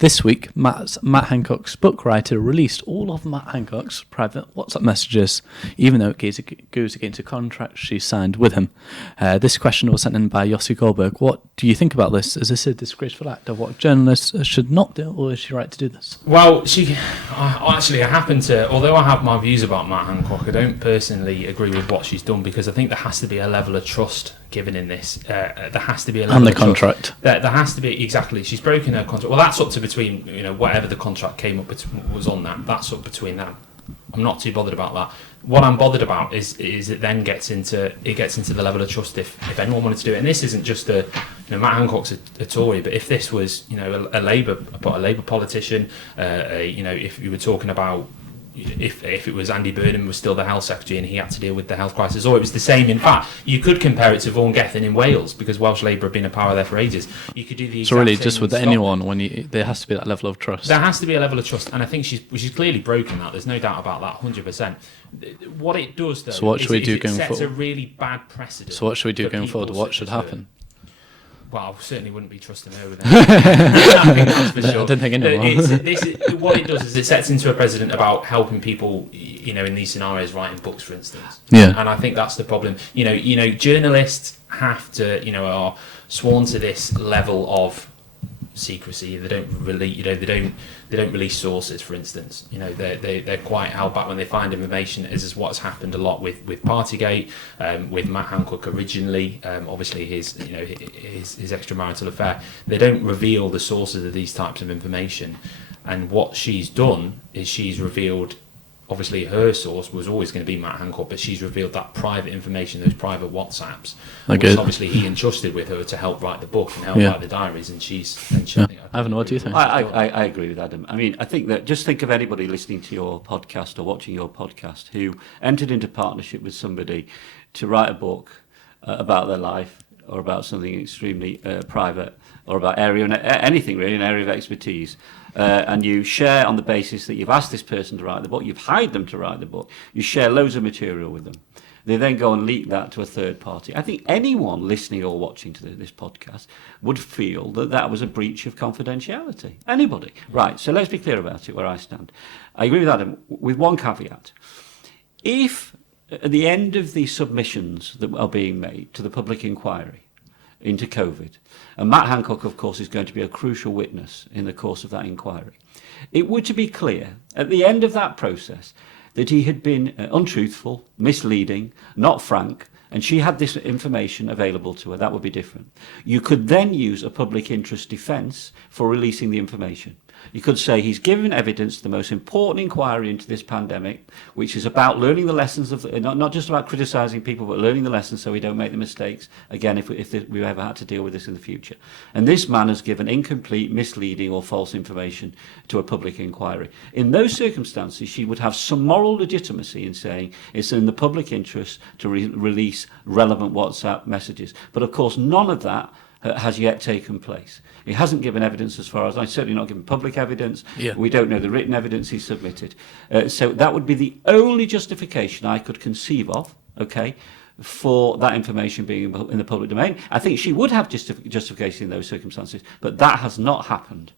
This week, Matt Hancock's book writer released all of Matt Hancock's private WhatsApp messages, even though it goes against a contract she signed with him. This question was sent in by Yossi Goldberg. What do you think about this? Is this a disgraceful act of what journalists should not do, or is she right to do this? Well, I happen to, although I have my views about Matt Hancock, I don't personally agree with what she's done, because I think there has to be a level of trust given in this. There has to be a level and the of trust. Contract. There has to be, exactly. She's broken her contract. Well, that's up to between, whatever the contract came up was on that. That's up between them. I'm not too bothered about that. What I'm bothered about is it then gets into the level of trust if anyone wanted to do it. And this isn't just Matt Hancock's a Tory, but if this was a Labour politician, if you were talking about. If it was Andy Burnham was still the health secretary and he had to deal with the health crisis, or it was the same. In fact, you could compare it to Vaughan Gethin in Wales, because Welsh Labour have been in power there for ages. You could do the exact so really same just with anyone there has to be that level of trust. There has to be a level of trust, and I think she's clearly broken that. There's no doubt about that, 100%. What it does though, so what should we do going forward? It sets a really bad precedent. So what should we do going forward? What should happen? Well, I certainly wouldn't be trusting her with anything. I think that's for sure. I don't think anyone. What it does is it sets into a precedent about helping people, in these scenarios, writing books, for instance. Yeah. And I think that's the problem. Journalists have to, are sworn to this level of secrecy. They don't release, they don't release sources, for instance. They're quite held back when they find information, as is what's happened a lot with Partygate, with Matt Hancock originally, obviously his extramarital affair. They don't reveal the sources of these types of information, and what she's done is she's revealed. Obviously, her source was always going to be Matt Hancock, but she's revealed that private information, those private WhatsApps, which obviously he entrusted with her to help write the book and help write the diaries. And Ivan, what do you think? I agree with Adam. I mean, I think that just think of anybody listening to your podcast or watching your podcast who entered into partnership with somebody to write a book about their life or about something extremely private, or about anything really, an area of expertise. And you share on the basis that you've asked this person to write the book, you've hired them to write the book, you share loads of material with them. They then go and leak that to a third party. I think anyone listening or watching to this podcast would feel that that was a breach of confidentiality. Anybody. Right, so let's be clear about it, where I stand. I agree with Adam, with one caveat. If at the end of the submissions that are being made to the public inquiry into COVID, and Matt Hancock, of course, is going to be a crucial witness in the course of that inquiry, it were to be clear at the end of that process that he had been untruthful, misleading, not frank, and she had this information available to her, that would be different. You could then use a public interest defence for releasing the information. You could say he's given evidence to the most important inquiry into this pandemic, which is about learning the lessons of, not just about criticising people, but learning the lessons so we don't make the mistakes again if we ever had to deal with this in the future. And this man has given incomplete, misleading or false information to a public inquiry. In those circumstances, she would have some moral legitimacy in saying it's in the public interest to release relevant WhatsApp messages. But of course, none of that has yet taken place. He hasn't given evidence as far as I'm certainly not given public evidence. Yeah. We don't know the written evidence he submitted. So that would be the only justification I could conceive of, okay, for that information being in the public domain. I think she would have justification in those circumstances, but that has not happened.